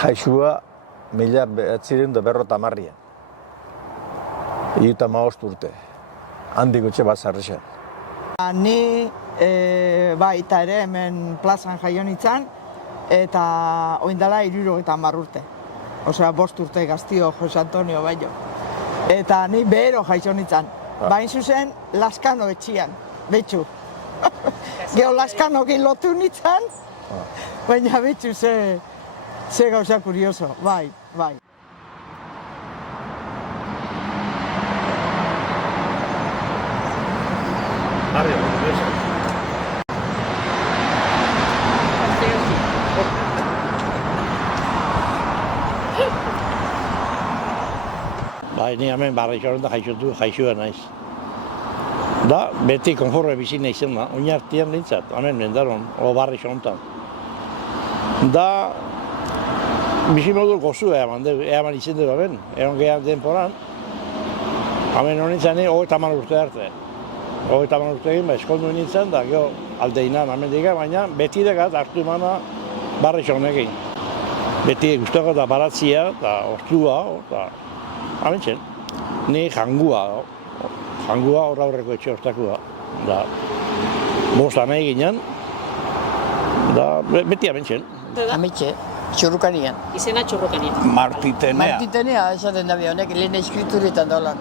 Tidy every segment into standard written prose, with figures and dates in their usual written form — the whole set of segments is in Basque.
Jaixua 1950. 35 urte. Handik gutxe Basarrixan. Ni baita ere hemen plazan jaio nintzen, eta oindala 70 urte. Osea, 5 urte gaztio Jose Antonio baino. Eta ni behero jaio nintzen. Bain zuzen, Laskano etxian, betxu. Geo Laskanokin lotu nintzen, baina betxu ze gauza kurioso, bai. Bai, ni hemen barrixoren da jaixua naiz. Da, beti konforme bizi naizen da, oinartian nintzat, hemen mendaron, o barrixo hontan. Da, bizi modu gozua eman izen dugu hemen, egon gehan denporan. Hemen honintzen ni 30 urte arte. 30 urte egin, eskondu nintzen, da, geho aldeinan hemen diga, baina beti degat hartu emana barrixo honekin. Beti guztako da baratzia, da ostua, da, hemen ni jangua hor aurreko etxe ostakua. Da, bosta nahi ginen, da, beti hemen Ametxe, Txurrukanian. Izena Txurrukanian. Martitenea esaten da honek, lehen eskrituretan dolan.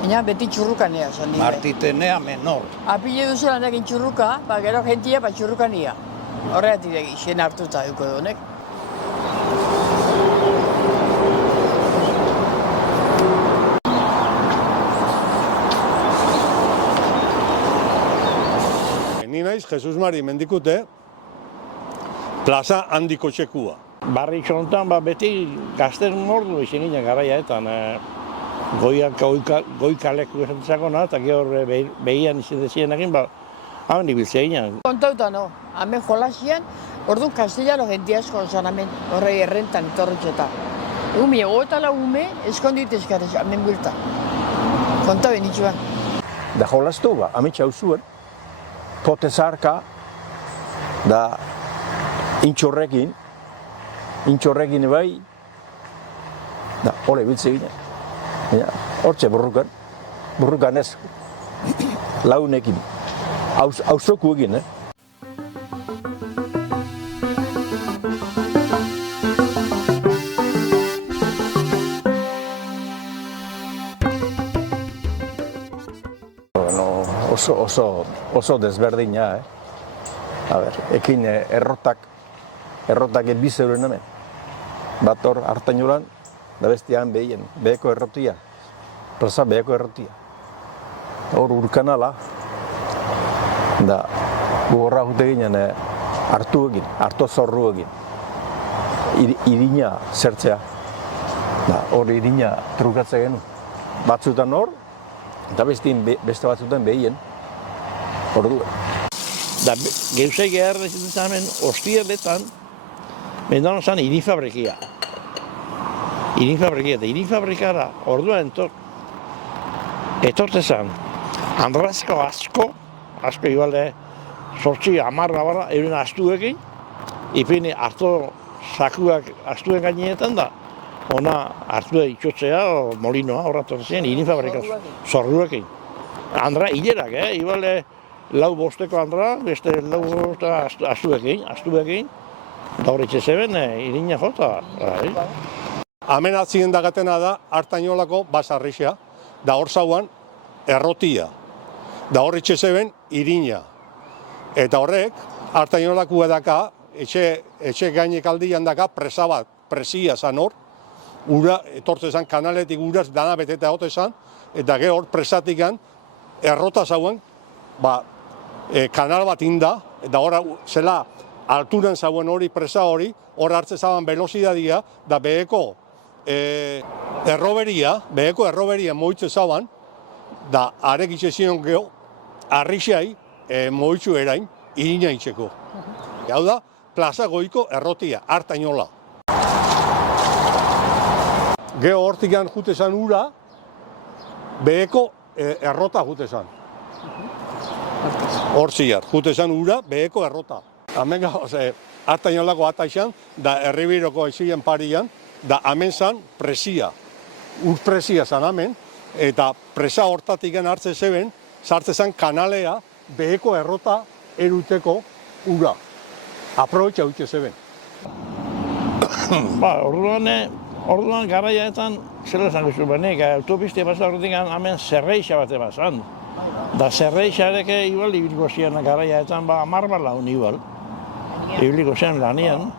Baina beti Txurrukanea esan dira. Martitenea menor. Apile duzela nekin Txurruka, gero jentia Txurrukania. Horregatik izen hartuta duko du honek. Ni naiz Jesus Mari Mendikute, plaza handiko txekua. Barrixo honetan, beti gazten mordu izan ginen garaietan. Goikaleku esantzako nahi, eta gero behian izan dezienekin, hamen ibiltzea ginen. Kontauta no, hemen jolasian, orduan castellano jentia asko zan hemen, horrei errentan etorretxeta. Ume, gotala ume, eskondit eskarez, hemen bilta. Kontau benitxuan. Da jolastu ba, ametsa zuen, pote zarka, da intxorrekin bai, da hole biltze ginen. Hortxe burrukan ez, launekin, auzoku egin, Oso desberdina, A ber, ekin errotak bizeuren hemen. Bat hor hartainolan, da bestian behien, beheko errotia. Plaza beheko errotia. Hor urkanala, da gugorra jute ginen hartu zorru egin. Irina zertzea. Da, hor irina trukatzea genu. Batzutan hor, eta beste batzutan behien. Hor du. Da, geuzei geharra izaten zamen, ostialetan, mendan zan irifabrikia. Eta irifabrikara orduan etorte zan, andrazko asko igualde, 8-10 barra, euren astuekin, ipini hartu sakuak astuen gainetan da, ona hartu itxotzea, molinoa, horretu zen, irifabrikaz, zorruekin. Andra hilerak, igualde, 4-5 andra, beste 4 astuekin, da horretxe zeben, irina jota. Hemen atzien dagatena da Artainolako Basarrixa, da hor zauan errotia, da horretxe zeben irina. Eta horrek, Artainolako edaka, etxe gainek aldian daka presa bat, presia zan hor, ura, etortze zan kanaletik uraz dana beteta hote zan, eta gero hor presatikan errota zauen, kanal bat inda, eta hor zela alturan zauen hori presa hori, hor hartze zauen velozidadia, da beheko erroberia moitze zauen, da arek itxe zion geho, arrixai moitzu erain, irina itxeko. Hau da, plaza goiko errotia, Artainola. Geho hortikan jute zan ura, beheko errota jute zan. Hor ziar, jute zan ura, beheko errota. Hemen Artainolako ataixan, da Erribiroko exilien parian, da hemen zan presia. Ur presia zan hemen, eta presa hortatik hartze zeben, sartze zan kanalea, beheko errota eruteko ura. Aprobetxa dute zeben. Orduan garaiaetan, zer esan guzu benik, autopistia basa horretik hemen zerreixa bate bazan. Da zerreixareke igual ibiliko ziren garaiaetan, 10 laun igual. Ibiliko zen lanian,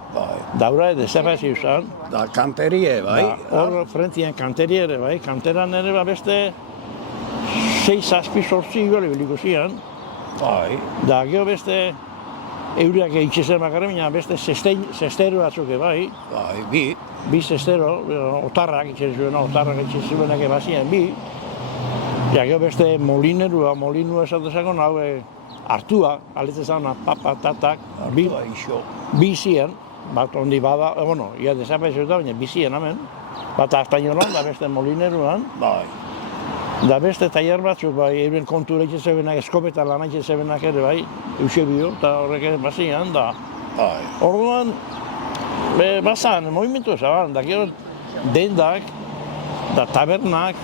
daura edo zerra ziuzan. Da kanterie, bai. Hor frentien kanterie ere, bai. Kanteran ere beste 6-8 igual ibiliko ziren. Bai. Da gero beste euriak itxezen bakarri, baina beste zestero batzuk, bai. Bai, Bi zestero, otarrak itxezen zuenak ebazien, bi. Ja, gero beste molinua esatezakon, hau hartua, aletzezan, papatatak, bi ziren, bat ondi bada, ia desaparezuta, baina bi ziren hemen, bat Artainolan, da beste molineruan, da beste tailer batzuk, bai, euren kontura itxezebenak, eskopeta lan itxezebenak ere, bai, Eusebio, eta horrek ere bazian, da. Orduan, bazan, movimentu ezaban, da gero dendak, da tabernak,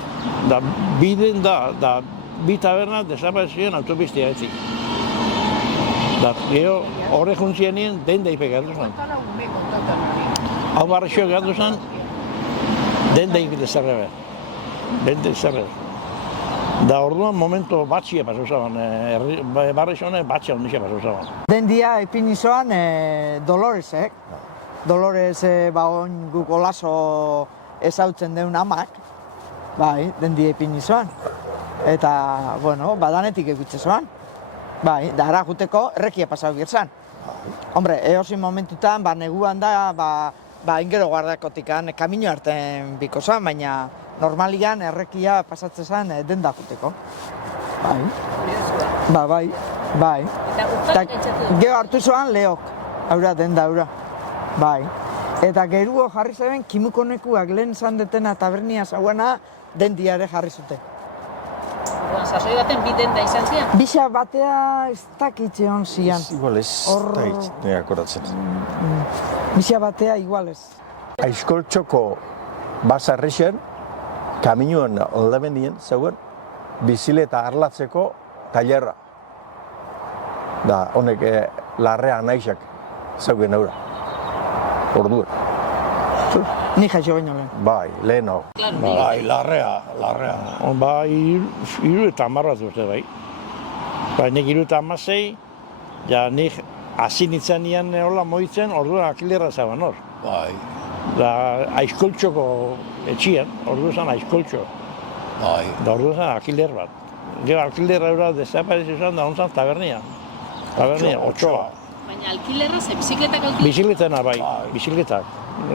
da bi denda, da bi tabernak desaparezien autopistia etzik. Da gero horre juntzienien denda ipek gatu zen. Hau barrexio gatu zen, denda ikite zerrebe. Denda zerrebe. Da orduan momentu batxia pasu zaban, barrexio honek batxia ondixia pasu zaban. Dendia ipinizoan Doloresek. Dolores oin guk olaso ezautzen deun amak, bai, dendia ipinizoan. Eta, badanetik egitze zoan. Bai, da ara juteko errekia pasau gertzan. Hombre, eosin momentutan, neguan da, ingero guardakotikan kamino arten biko zan, baina normalian errekia pasatzen zan denda juteko. Bai. Eta gero hartu zoan lehok, aura denda aura. Bai. Eta geruo jarri zeben kimukonekuak lehen zan detena tabernia zauena dendiare jarri zute. Sasoi baten bi denda izan zian? Bisa batea ez dakitze hon zian. Igual ez, nire akoratzen. Bisa batea igual ez. Aizkoltxoko basarrexen, kaminuan ondamenien zeuen, bizileta arlatzeko tailerra. Da, honek larrea naixak zeuen eura. Orduan. Ni jaixo baino lehen. Bai, leheno. Bai, larrea. Bai, 30 bat urte, bai. Bai, nik 36, ja nik hasi nintzen nian hola moitzen, orduan alkilerra zaban hor. Bai. Da, aizkoltxoko etxian, orduan zan aizkoltxo. Bai. Da, orduan zan alkiler bat. Gero alkilerra eura desaparezi zan, da onzan tabernia. Tabernia, otxoa. Baina alkilerra ze bizikletak alkilerra? Bizikletena, bai, bizikletak.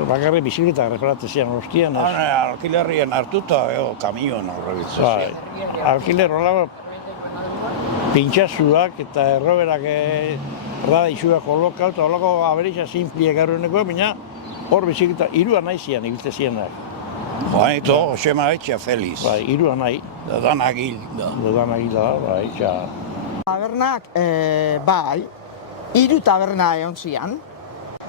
Bakarri bizikletak referate zian guztien. Alkilerrien hartuta, kamion horrebitzen Bai, alkiler hola pintxasuak eta erroberak radaixuak kolokal, eta holako aberitza simpliek errueneko, baina hor bizikleta, 2 nahi zian, ibiltze zienak. Juanito, Xema Etxea Feliz. Bai, 2 nahi. Da danagil. Bai, txa. Tabernak, bai, 3 taberna egon zian.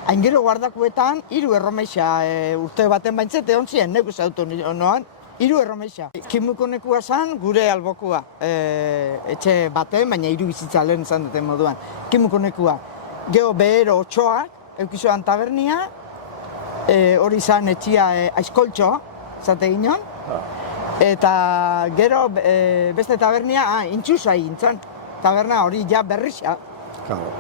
Aingero guardakuetan, 3 erromeixa urte baten baintzet egon zian, neuk ezautu noan, 3 erromeixa. Kimukonekua zan, gure albokua, etxe baten, baina 3 bizitza lehen izan duten moduan. Kimukonekua, gero behero otxoak, eukizoan tabernia, hori zan etxia aizkoltxo, zate ginen, eta gero beste tabernia, intxusai gintzen, taberna hori ja berrixa.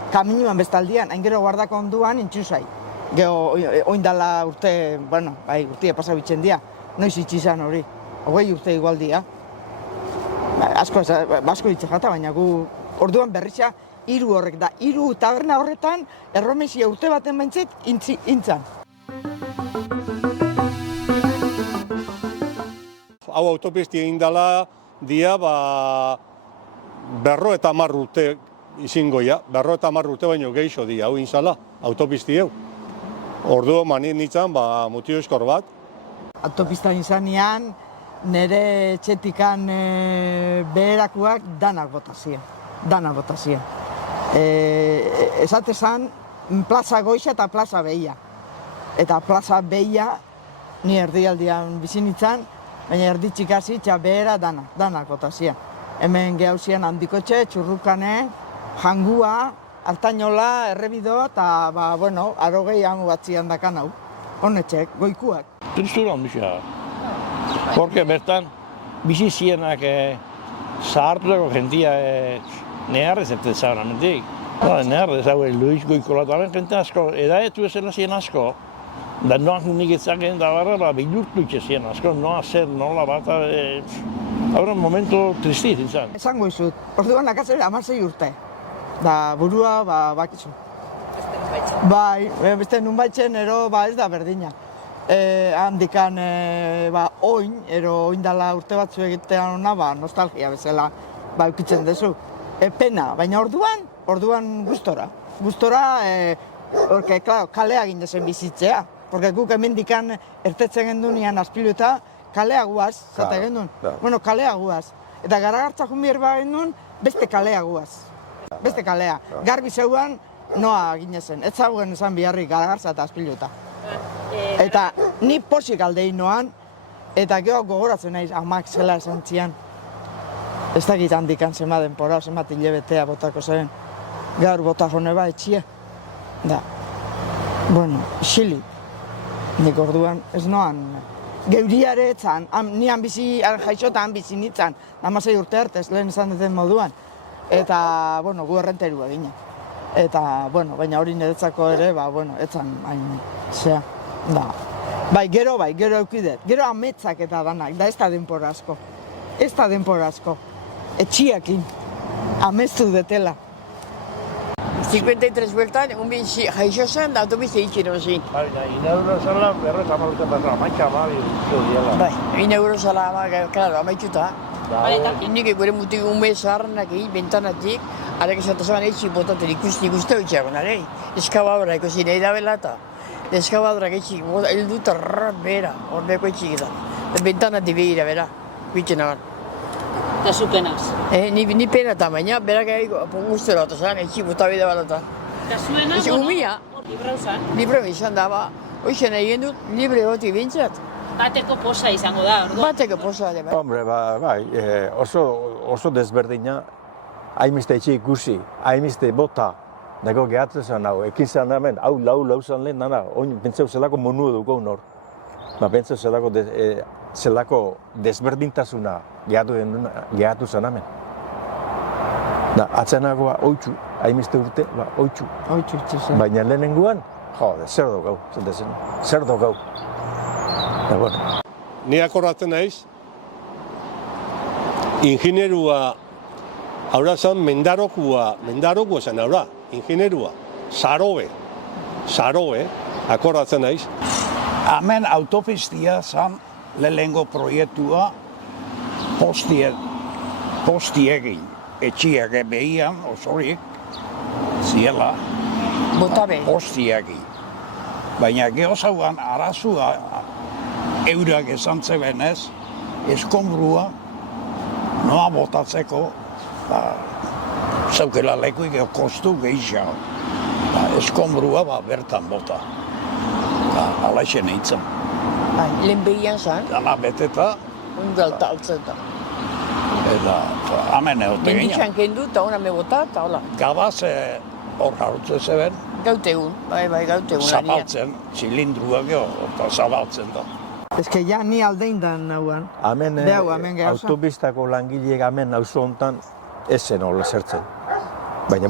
Kaminuan bestaldian, hain gero guardako onduan intxusai. Gero, oindala urte, urtia pasabitzen dira, noiz itxizan hori. 20 urte igual dira. Asko hitz jata, baina gu orduan berritza 3 horrek da. 3 taberna horretan, erromezia urte baten baintzet intzan. Hau autopisti egin dela, dia, 50 urte izingo ja, 50 urte baino geixo di, hau inzala, autopisti hau. Ordu manien nintzen, mutio eskor bat. Autopista izanean, nire etxetikan beherakuak danak botazien. Esatezan, plaza goixa eta plaza behia. Eta plaza behia, ni erdialdian bizi nintzen, baina erdi txikasi, behera danak botazia. Hemen gehauzien handikotxe, txurrukane, jangua, artainola, errebido, eta, arogei hango batzian dakan hau. Honetxek, goikuak. Tristura ondixea. Porque bertan, bizi zienak zahartutako jentia neharrez enten zauen amendik. Neharrez hau Luis Goikola eta jente asko, edaetu ezela zien asko. Da noak nik etzaken da barra, bilurtu itxezien asko, noa zer, nola bat, haura momentu tristi zintzen. Esango izut, orduan lakazera 16 urte. Da burua, bakizu. Bai, beste nun baitzen, ero, ez da berdina. Handikan, oin, oin dala urte batzu egitean ona, nostalgia bezala, eukitzen dezu. Pena, baina orduan gustora. Gustora, kalea gindezen bizitzea. Porque guk hemendikan ertetzen gendunean azpilueta, kalea guaz, zata gendun. Bueno, kalea guaz. Eta Garagartza junbier gendun, beste kalea guaz. Beste kalea. Garbi zeuan, noa ginezen. Ez zauen esan biharrik Garagartza eta azpilueta. Eta ni posik aldein noan, eta gero gogoratzen naiz amak zela esan zian. Ez dakit handikan zema denpora, zema hilebetea botako zen. Gaur bota jone etxie. Da, xili. Nik orduan ez noan. Geuriare etzan, nian bizi, jaixota han bizi nintzen, 16 urte artez, lehen esan duten moduan. Eta, gu errenteru egine. Eta, baina hori niretzako ere, etzan, zea, da. Bai, gero eukidet. Gero ametzak eta danak, da ez da denpora asko. Ez da denpora asko. Etxiakin, amestu detela. 53 bueltan, unbin jaixo zen, da autobizte itxero zin. Bai, inauro zela, berreta malute berra, maitxa amabi diela. Bai, inauro zela, claro, amaitxuta. Nik gure mutik unbe zaharrenak egin, bentanatik, arek esatazoan eitxik botaten ikusten itxago, nare? Eskabadora ikusi nahi da bela eta eskabadora eitxik, heldu eta bera, horbeko eitxik eta. Bentanatik begira, bera, bitzen agar. Eta zu penaz. Ni pena eta baina, berak guztera eta zan, eitxik bota bida bat eta. Eta zuena, umia, libre uzan. libre izan da, hoxen egin dut, libre gotik bintzat. Bateko posa izango da, orduan. Bateko posa, bai. Hombre, bai, oso desberdina, haimizte etxe ikusi, haimizte bota, dago gehatzen zen hau, ekin zen hemen, hau lau zen lehen, oin pentsau zelako monu dugu nor. Pentsau zelako desberdintasuna gehatu zen hemen. Atzenagoa oitxu, haimizte urte, oitxu. Oitxu itxezen. Baina lehenengoan, zer do gau. Ni akordatzen naiz, inginerua, haura zen mendarokua zen haura, inginerua, Sarobe, akordatzen naiz. Hemen autopistia zan lehengo proiektua posti egin. Etxiak behian, osorik, ziela, Botabe. posti egin. Baina gehozauan arazua eurak esan zebenez, eskonbrua noa botatzeko, zaukela lekuik kostu gehiago. Eskonbrua bertan bota. Hala esen eitzen. Lehen behian zan, Dana beteta, undalta altzen da. eta hemen egote ginen. Menditxan kendu eta hona me bota eta hola. Gabaz hor jarrutzen zeben, Gautegun, bai, gautegun. zapaltzen, zilindrua geho, eta zabaltzen da. Ez que ja ni aldein dan nauan. Hemen Hemen gauza. autobistako langileek hemen auzo hontan ez zen hola zertzen. Baina,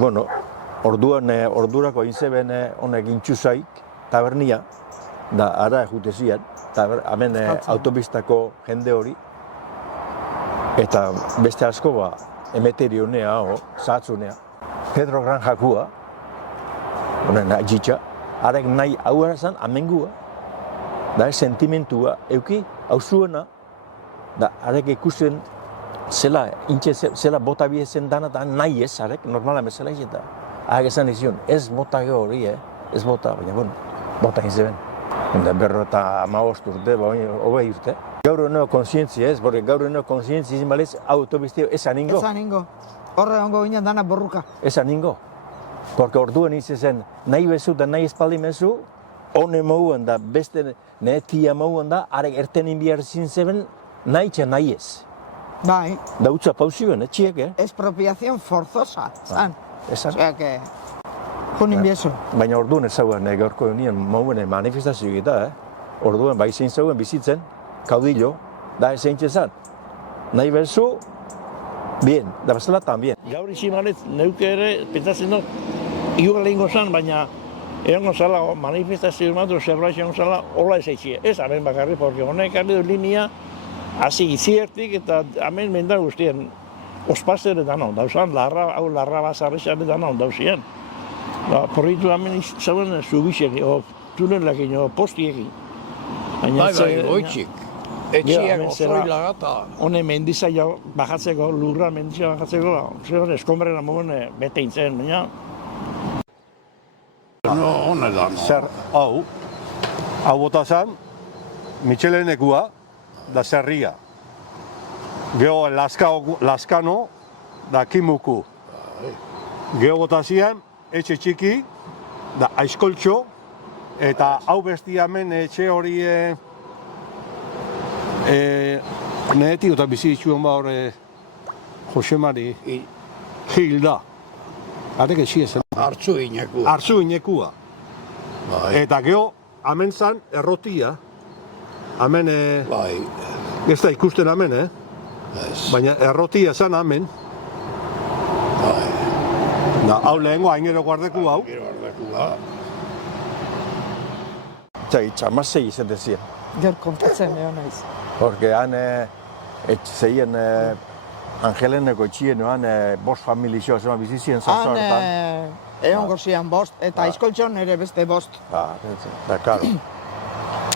ordurako egin zeben honek intxuzaik, tabernia, da ara jute zian, hemen autobistako jende hori, eta beste asko emeteri honea, zahatzunea. Pedro Granjakua, honen ajitxa, harek nahi hau erazan, amengua, da sentimentua euki, auzuena, da harek ikusten zela bota biezen dana, da nahi ez, harek normala bezala izan da. Harek esan izion, ez bota geho hori, ez bota, baina bota egin zeben. Berrota 15 urte, hogei urte. Gaur eno konsientzia ez, porque gaur eno konsientzia izin balez, autobistio esan ingo. Esan ingo. Horre ongo ginen dana borruka. Esan ingo. Porque orduen izen nahi bezu eta nahi espaldi mezu, hone mouen da, beste netia mouen da, arek ertenin behar zeben nahi txan nahi ez. Bai, Da utza pauzioen, etxiek, expropiación forzosa, zan. Esan. Osea, que... Junin biezu. Baina orduen ez zauen, gaurko nien mouen manifestazio egita, Orduen, bai zein zauen bizitzen, kaudillo, da ez zein txezan. Nahi bezu, bien, da bezala tambien. Gaur izi malet, neuke ere, pentsatzen dut, igual lehingo zan, baina egongo zala, manifestazio bat, zerbait egongo zala, hola ez eitxie. Ez, hemen bakarri, porque honek arri du linea, hasi iziertik eta hemen menda guztien, ospaztere danon, dauzan, larra bazarrizare danon, dauzien. Porritu hemen zauen zubixek, o tunelakin, o postiekin. Bai, goitxik. Etxiak osoila gata. Hone mendizaila bajatzeko, lurra mendizaila bajatzeko, zer eskombrena mogune bete intzen, baina... No, hone da, no. Zer, hau bota zan, Michelenekua da zerria. Gero Laskano da Kimuku. Gero bota zian, etxe txiki, da Aizkoltxo, eta hau besti hemen etxe hori nehetik eta bizi dituen ba hori Josemari Gil da. Arek ezi ezen. Artzu ineku. Artzu inekua. Bai, Eta gero, hemen zan errotia. Hemen, bai. ez da ikusten hemen, Ez, baina errotia zan hemen. bai. Da, hau lehengo ainero guardeku hau. Gero ardekua. Eta txamasei izaten ziren. Gero kontatzen egon naiz. Porque han zeien Angeleneko etxien noan bost familizioa zeman bizizien Han zartan. egon gozian bost, eta Aizkoltxon ere beste bost. Da, karo.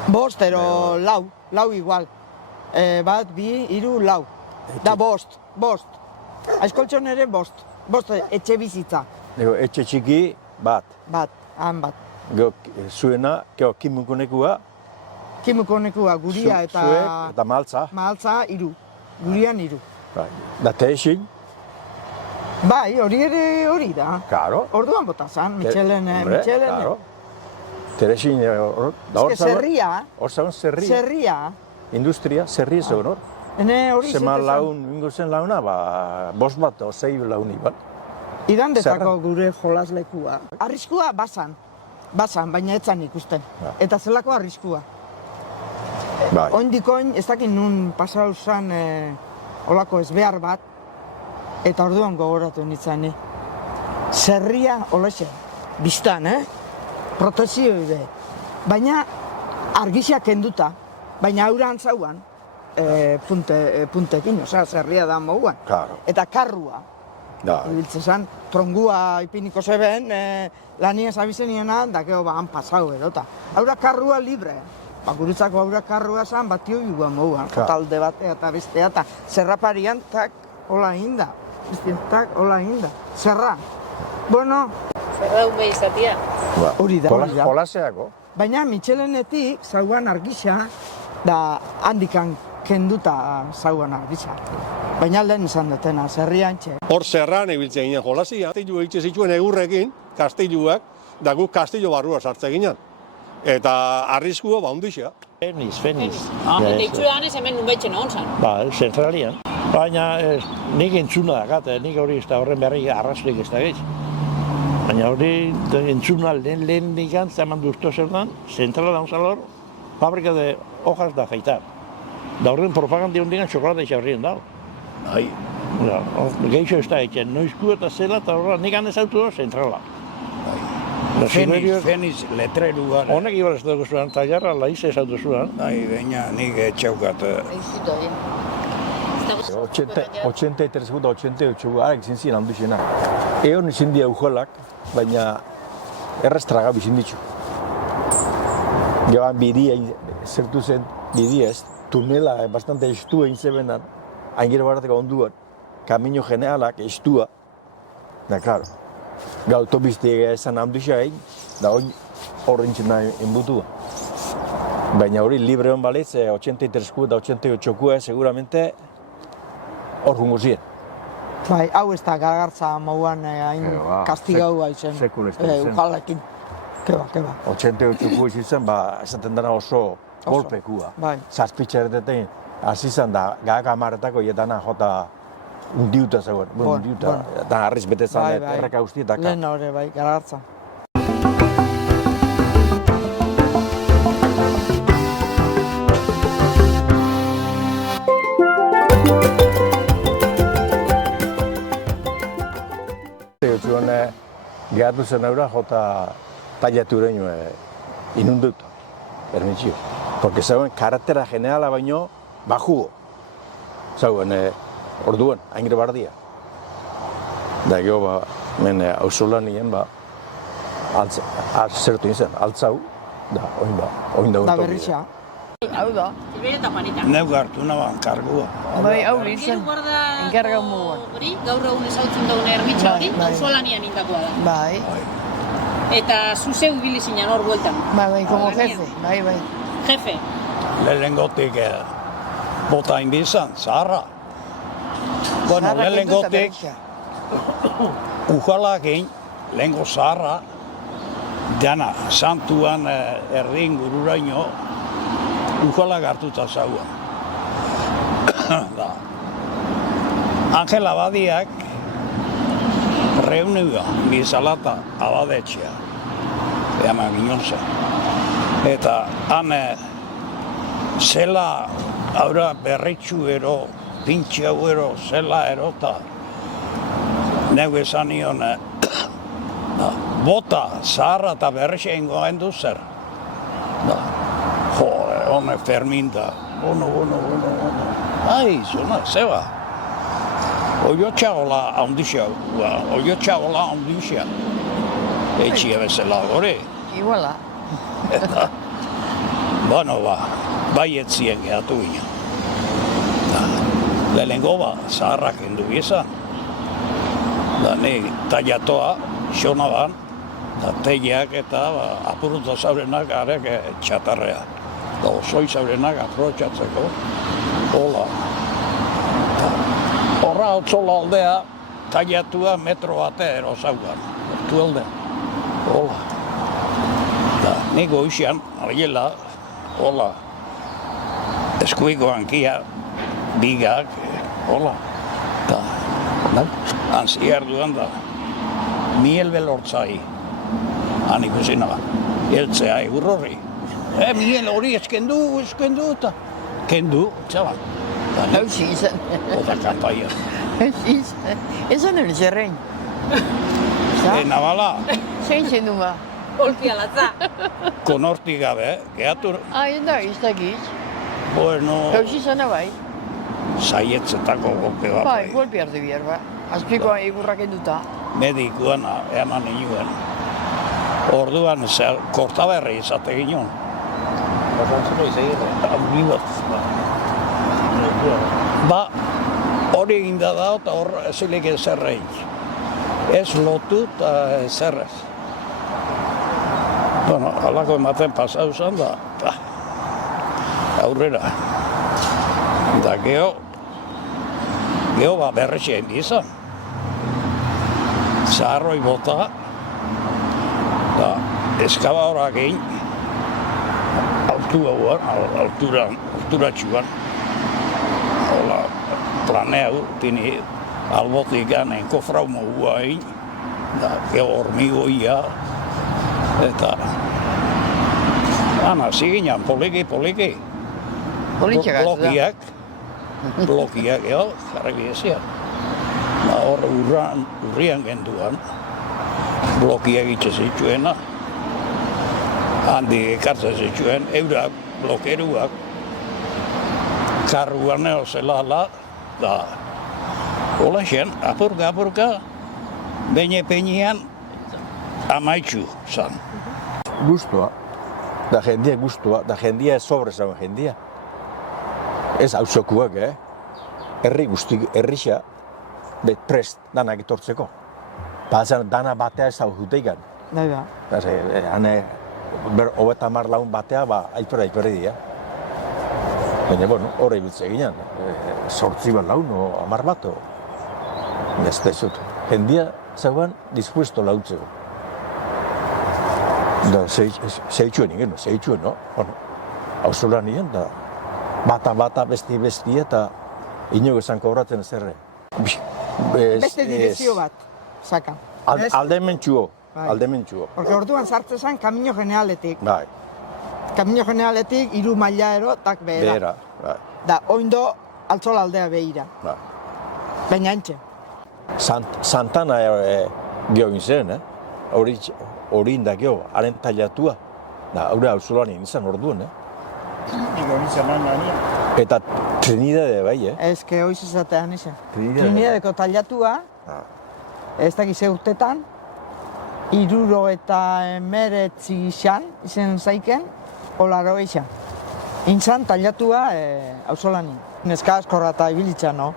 Bost, ero lau igual. Bat, bi, hiru, lau. Da bost. Aizkoltxon ere bost. Bost etxe bizitza. Ego, etxe txiki bat. Bat, han bat. Gero, zuena, gero kimukunekua, Kimukonekua guria eta zuek eta maltza. mahaltza hiru. Gurian hiru. Bai. Da teesin, Bai, hori ere hori da. karo. Orduan bota zan, Michelen. Karo. Teresin, da hor Eske zerria, hor zauen zerria. zerria. Industria, zerri zegoen hor. Hene hori Zema zete laun, ingo zen launa, bost bat o zei laun iban. Idan dezako Zerra. gure jolaslekua. Arriskua basan, baina etzan ikusten. Ja. Eta zelako arriskua. Bai. Oindikoin, ez dakit nun pasau zan olako ezbehar bat, eta orduan gogoratu nintzen, Zerria olexe, biztan, Protezioi be. Baina argixia kenduta, baina auran zauan, puntekin, osea, zerria da moguan. Karo. Eta karrua, Da. ibiltze zan, trongua ipiniko zeben, laniez abizeniena, da geho han pasau edota. Haura karrua libre. Guretzako haura karrua zan, bat iguan moguan, talde batea eta bestea, eta zerraparian, tak, hola inda. Tak, hola inda. Zerra. Bueno, Zerra ume izatia. Ba. Hori da, hori da. Jolaseako. baina Michelenetik zauan argisa, da handikan kenduta zauan argisa. Baina lehen izan dutena, zerrian txe. Hor zerran ibiltzen ginen jolasia. Kastillu egitze zituen egurrekin, kastilluak, da guk kastillo barrua sartze ginen. Eta arriskua ba hundixa. Feniz. Eta itxuran ez hemen nunbaitzen egon zan. Ba, zentralian. Baina nik entzuna dakat, nik hori ez da horren berri arrazoik ez da gehiz. Baina hori entzuna lehen dikan, zaman duzto zertan, zentrala dauzal hor, fabrika de hojas da afeitar. Da horren propaganda hondikan txokolata izan da. Bai. Geixo ez da etxen, noizku eta zela, eta horra nik handez autu da zentrala. Da Feniz letreru gara. Honek igual ez dugu zuen, eta jarra laiz ez autu zuen. Bai, baina nik etxaukat. Eizuto, bien. 83 guta 88 arek izin ziren handu izena. Egon izin dia ujolak, baina errastraga bizin ditu. Joan bidia zertu zen, bidia ez, tunela bastante estua inzebenan, aingero barateko onduan, kamino generalak estua. Da, klaro, autobiztiega esan handu izan, da horren txena enbutua. Baina hori libre hon balitz, 83 eta 88 seguramente hor jungo ziren. Bai, hau ez da gargartza mauan hain kastigaua izen. sekula ez da izen. Ujalekin. Keba. 88ko izan, esaten dena oso golpekua. Bai. Zazpitxa erdetein, hasi izan da, gagak amaretako ietana jota undiuta zegoen. Undiuta, eta harriz bete zan, erreka guztietaka. Lehen hori, bai, gargartza. Zuen gehatu zen eura jota tallatu ureño inunduta, permitxio. Porque zegoen karatera generala baino bajugo. Zegoen orduan, haingre bardia. Da gero men auzolan nien zertu izan, altzau, da oin da Da berritxa. Hau da. Ibere eta Juanita. Neu hartu naban kargua. Bai, hau nintzen. Enkarga moduan. Hori, gaur egun ezautzen dagoen ermitxa hori, Bai. auzolanian indakoa da. Bai. Eta zuzeu ibili zinen hor bueltan. Bai, como jefe. Bai. Jefe. Lehengotik bota indizan, zaharra. Bueno, lehengotik ujalakin, lehengo zaharra, dana, santuan erdin gururaino, ujalak hartuta zauan. Angel Abadiak reunioa, Gizalata abadetxea, eman ginen zen. Eta han zela aura berritxu ero, pintxe hau ero, zela ero, eta neu esan nion bota, zaharra eta berritxe ingoen du zer. Hone Fermin da, ono. Ai, zona, zeba. Oiotxa hola handixia, Etxia bezala gore. Iguala. Eta, bueno, bai etzien gehatu ginen. Lehenengo zaharrak endu bizan. Da, ne, tallatoa, xonaban, da, tegiak eta apuruta zaurenak arek txatarrea. Da, osoi zaurenak aprotxatzeko. Hola. Horra otzola aldea, tallatua metro bate erosaugan. Hortu alde. Hola. Da, nik goizian, argela, hola. Eskuiko hankia, bigak, hola. Da, antziar duan da, miel belortzai. Han ikusi naga, eltzea egurrorri. Miel hori eskendu, eta kendu, txabal. Hauzi izan. Oda kampaia. Hauzi izan. Ezan hori zerrein. Nabala, Zein zen du ba? Kolpi alatza. konortik gabe, gehatu, Da, ez dakiz. bueno, Hauzi izan bai. zaietzetako golpe bat. Bai, golpi hartu bihar ba. Azpikoa egurrak enduta. Medikuan eman inuen. Orduan, kortaberri izate ginen. Ba, hori eginda da eta hor ezilik ezerrein. Ez lotu eta ezerrez. Bueno, halako ematen pasau zen da, aurrera. Da geho berretxean izan. Zaharroi bota, da eskabadorak egin, alturatxuan. Hola, planeu, tini albotik ganen kofrau mogua egin, da geho hormigoia, eta hasi ginen, poliki. Politxak hartu da. Blokiak, jarri bidezian. Hor urrian genduan, blokiak itxe zituena, handi ekartzen zituen, eura blokeruak, karruan eo zelala, da, hola xen, apurka, beine-peinean, amaitxu zan. Gustua, da jendia gustua, da jendia ez sobre zauen jendia. Ez hauzokuak, herri guztik, herrixa, prest danak etortzeko. Bazen dana batea ez hau juteikan. Nahi ba. Hane, hobeta mar laun batea, aiperri dira. Baina, bueno, horre ibiltze ginen. 8 laun, o 10 bat. Ez da izut. Jendia zauan dispuesto lautzeko. Da, zehitxuen ingen, zehitxuen, no? Bueno, hauzola nien, da, bata, besti, eta inogu esan kobratzen zerre. Beste direzio bat, saka. Aldementxuo, Bai. aldementxuo. Porque orduan sartzen zen Kamino Generaletik. Bai, Kamino Generaletik 3 mailaero, tak behera. behera, bai, Da, oindo altzola aldea behira. bai. Baina entxe. Santana gio zen, hori inda gio, haren tailatua. Da, haure hauzolan izan orduan, Eta Trinidade bai, Ez que hoiz izatean izan. Trinidade. Trinidadeko tailatua, ez dakiz urtetan, 79 izan zaiken, olaro izan. Intzan tailatua auzolanin. Neska askorra eta ibilitzan, no?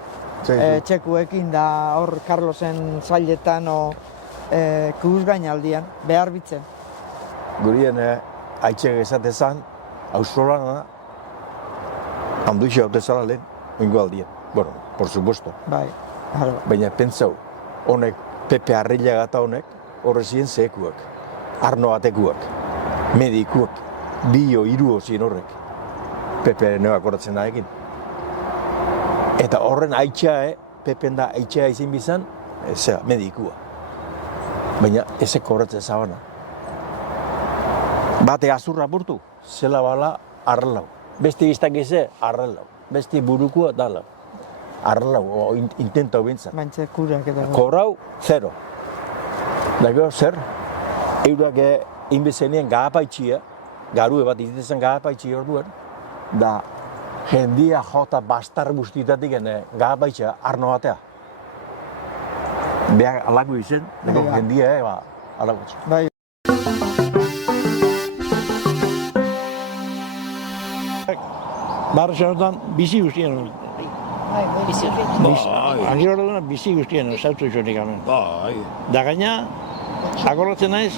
Txekuekin da hor Carlosen zailetan kubuz gainaldian, behar bitzen. Gurien haitxek esatezan, auzolana handuixo haute zala lehen, oingo aldien. Bueno, por supuesto. Bai, claro. Baina pentsau, honek, Pepe Arrilla gata honek, horrezien zehekuak, arno batekuak, medikuak, 2-3 zien horrek. Pepe nebak horatzen da ekin. Eta horren haitxea, Pepen da haitxea izin bizan, medikua. Baina ezek kobratzen zabana. Bate azurra burtu, zela bala arrelau. Beste iztak eze, arrelau. Beste burukua dala. Arrelau, intentau bintzat. Bantxe kurak eta... Kobrau, 0. Da gero, zer? Eurak inbezenien gagapaitxia, garue bat izitezen gagapaitxia orduan, da jendia jota bastar guztietatik gagapaitxia arno batea. Beha alako izen, jendia alako izen. Bai. Barrexanotan bizi guztien. Angirorena bizi guztien, zautu izonik hemen. Da gaina, akordatzen naiz,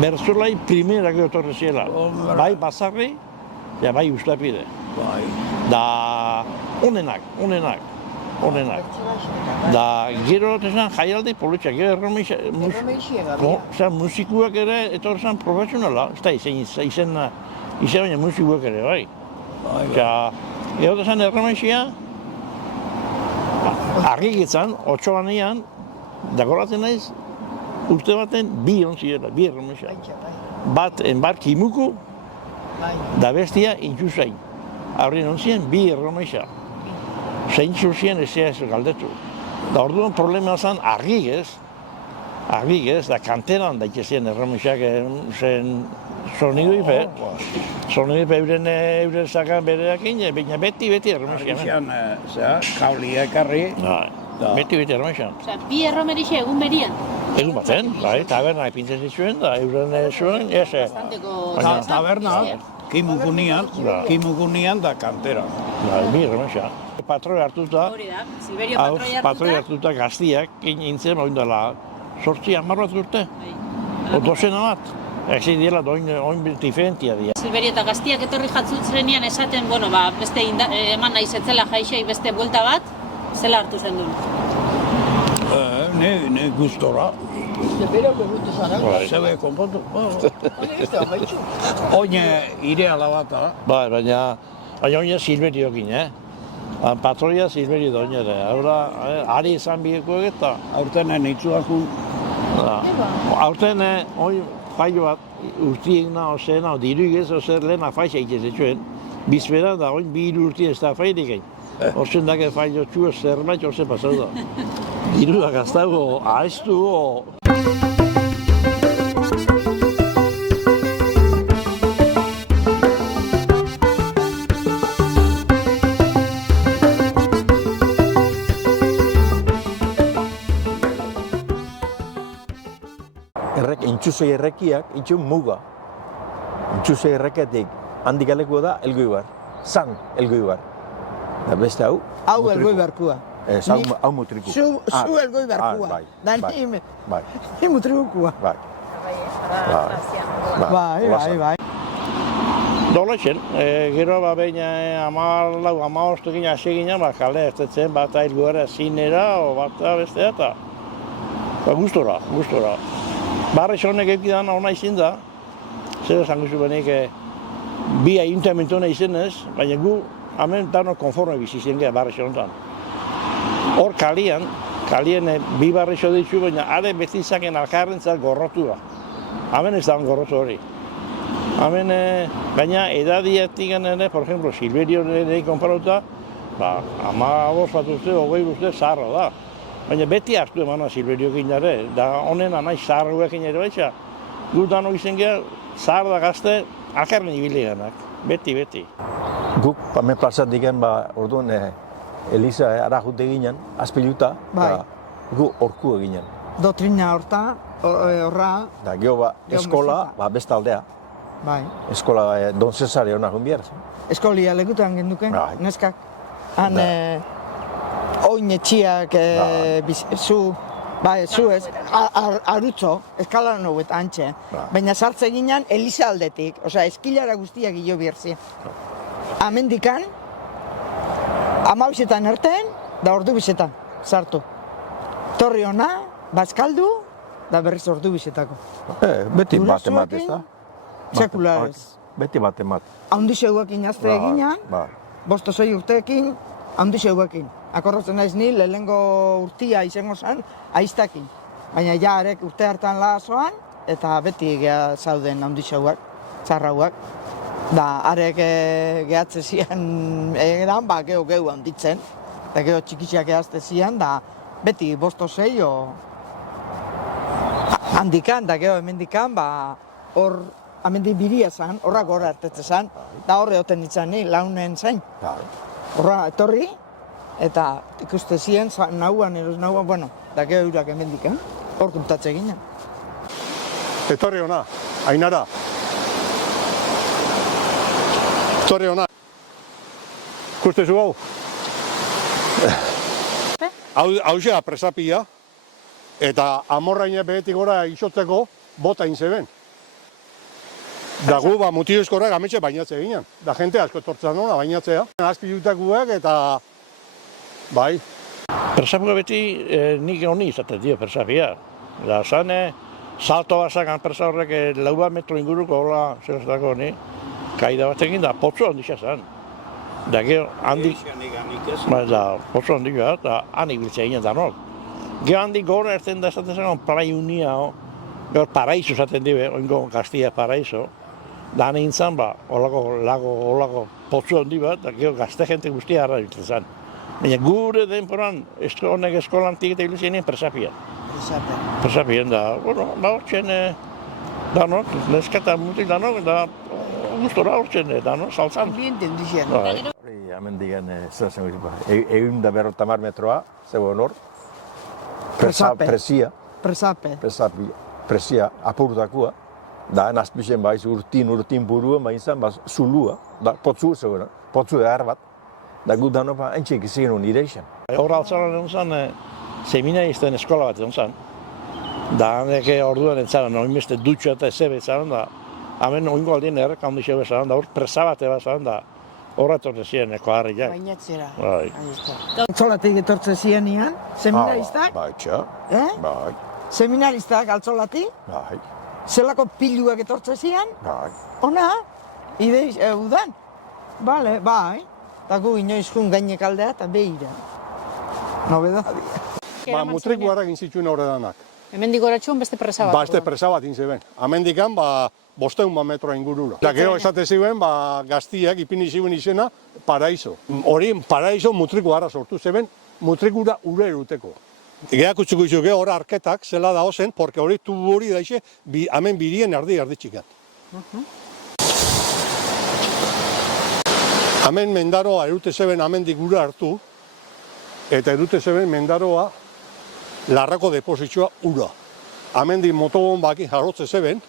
Berzolai primerak etorri ziela. Bai Bazarri, ja bai Ustapide. Da onenak. Da gero esan jaialdi politxak, gero musikuak ere etorri zen profesionala, ez da izen baina musikuak ere, bai. Gero esan erromeixia, argikitzan, otxoanean, dagoratzen naiz, urte baten 2 onzirela, 2 erromeixia. Bat enbar kimuku, da bestia intxusain. Aurrien onzien 2 erromeixia. Zein zuzien ezea ez galdetu. Da orduan problema zen argigez, da kanteran daitezien erromeixak zen soniduipe. Soniduipe euren zakan bereakin, baina beti erromeixia. Kaulia ekarri. Beti erromeixia. Osea, 2 erromerixe egun berian. Egun baten, bai, taberna epintzen zituen, da euren zuen, Bastanteko... Taberna, kimukunian da kantera. Bi erromeixia. Patroi hartuta, Hori da, Silverio patroi hartuta gaztiak, nintzen oindela 8-10 bat urte. O dozena bat. Ezin dira oin diferentia dira. Silverio eta gaztiak etorri jatzutzrenean esaten, beste eman nahi zetzela jaixei beste buelta bat, zela hartu zen duen. Ne gustora. Bera berutu zara. Zebe konpontu. Oin ireala bata. Baina oina Silveriokin, Patroia Silverio doinere. Ari izan bidekoek eta... Aurten nitzuakun. Aurten failo bat urtiek naho zena, diruik ez ozer lehena faixa itezetxuen. Bizpera da, oin 2 urti ez da failik egin. Ozen dake failo txua zerbait oze pasau da. Diruak aztago, aiztu Intxusei errekiak, intxun muga. Intxusei errekiatik handik aleko da Elgoibar. San Elgoibar. Da beste hau? Hau Elgoibarkua. Ez, hau mutriku. Zu Elgoibarkua. Bai. Da ni mutrikukua. Bai. Bai. Dolexen, gero behin 14 hasi ginen, kale ertetzen bat ailgoera zinera, o bat bestea, eta gustora. Barrez honek egidan hona izin da, zer esan guzu benik, bi ayuntamentu hona izenez, baina gu hemen dano konforme bizizien gara barrez honetan. Hor kalien bi barrez ditu, baina are beti izaken alkarrentzat gorrotua. Hemen ez dagoen gorrotu hori. Hemen, baina edadietik ere, por ejemplo, Silverio ere konparatuta, 15 bat urte, 20 urte zaharra da. Baina beti hartu emana Silverio ere, da honen anai zaharruekin ere baitza. Gu dano izen geha, zahar da gazte, alkarren ibili ganak, beti. Guk, hemen plazat diken, orduan, Eliza ara jute ginen, azpiluta, gu orku eginen. Doktrina horra... Da, geho eskola, beste aldea. Bai. Eskola Don Cesare hona joan behar. Eskolia lekutan genduken, neskak. Han, oin etxiak, zu ez, arutzo, eskalan hauet antxe. Baina sartze ginen Eliza aldetik, osea, eskilara guztiak hilo biherzi. Amendikan, 12 erten, da ordu bizetan, sartu. Torri hona, bazkaldu, da berriz ordu bizetako. Beti bat emat ez da? Sekula ez. Beti bat emat. Haundi zeuekin azte eginan, 5 urteekin, haundi zeuekin. Akorrotzen naiz ni, lehenengo urtia izango zen, aiztakin. Baina ja arek urte hartan lazoan, eta beti geha zauden haundi zeuak, txarrauak. Da, arek gehatze zian egeran, geho handitzen. Eta geho txikitsiak ehazte zian, da beti 5-6 handikan, da geho hemendikan, hor amendik biria zan, horrak horra hartetze zan, da horre oten ditzan ni, launen zain. Horra etorri, eta ikuste ziren, nahuan, bueno, da geho eurak hemendikan, hor kontatze ginen. Etorri hona, Ainara. Etorri hona. Ikuste zu hau? Hau zea presapia, eta amorraine behetik gora isotzeko bota inzeben. Da gu mutio eskorrak ametxe bainatze ginen. Da jente asko etortzen hona bainatzea. Azpilutakuak eta bai. Persapua beti nik honi izaten dio persapia. Da zane, salto bazakan persa horrek 4 metro inguruko hola zeraztako honi. Kaida batekin da potzo handixea zen. Da gero handik... Da potzo handikoa eta handik biltzea ginen danok. Gero handik gora erten da esaten zen praiunia, gero paraizo esaten dibe, oingo Gaztia paraizo. Da han egin zen, holako potzo handi bat, da gero gazte jente guztia harra biltzen zen. Baina gure denporan, honek eskolantik eta biltzen ginen presapia. Presapien da, bueno, hortzen danok, neskata mutik danok, da gustora hortzen danok, saltzan. Bienten dizien. Hemen digan, zer zen guzti, 150 metroa, zegoen hor. Presia. Presia apurtakua. Da, nazpixen baiz urtin buruen, baina zulua, da, potzu zegoen, potzu edar bat. Da, gut dano, entxeik izan hon ireixen. Hor altzaran egon zen, seminaristen eskola bat egon zen. Da, handeke orduan entzaren, oinbeste dutxo eta ezebe zaren, da, hemen oingo aldien errek handi xebe zaren, da, hor presa bat eba zaren, da, horra etortzen ziren eko harriak. Bainatzera. Altzolatik etortzen ziren nian, seminaristak. Bai, txa. Bai. Seminaristak altzolatik. Bai. Zelako piluak etortzen ziren. Bai. Ona, ideiz, udan. Bale, bai. Eta gu inoiz jun gainek aldea eta behira. Nobedadia. Mutriku harrak inzituen horredanak. Hemendik goratxuan beste presa bat. Beste presa bat inzeben. Hemendikan, 500 metroa ingurura. Eta gero esate ziren, gaztiak ipini ziren izena, paraizo. Hori, paraizo mutriku harra sortu zeben, mutrikura ure eruteko. Geak utzuko izu, geho hor arketak zela da ozen, porque hori tubu hori daixe, hemen birien erditxikat. Hemen mendaroa erute zeben hemendik gura hartu, eta erute zeben mendaroa larrako depositxoa ura. Hemendik motobon baki jarrotze zeben,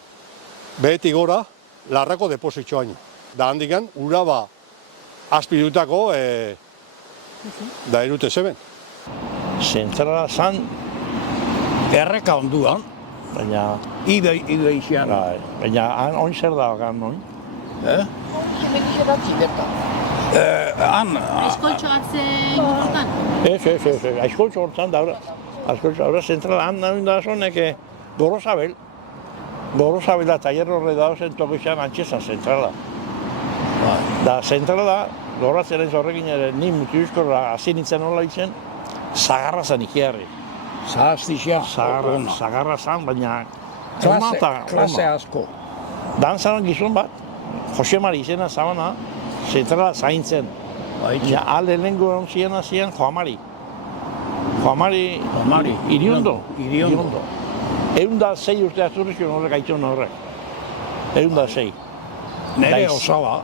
behetik gora larrako depositxoaino. Da handikan, ura azpidutako da erute zeben. Zentrala zan, Erreka onduan, baina... ibe izian. Baina, oin zer da ogan, oin? Hemen izeratzi bertan. Han, Eskoltxo atze ingurtan? Ez, aizkoltxo hortzan da, aizkoltxo zentrala, han da zonek Gorosabel. Gorosabel da taller horre da zen tokizan antxeza zentrala. Da zentrala da, goratzen ez horrekin ere, ni mutiuzkorra hasi nintzen nola itzen, zagarra zan ikiarri. zahaztixia. Zagarra zan, baina... Klase asko. Dan zan gizon bat, Jose Mari izena zabana, zentrala zaintzen. Ja, alde lehenko egon ziena ziren Joamari. Joamari Iriondo. Egun da 6 urte azurrizko horrek aitzon horrek. Egun da 6. Nere osaba.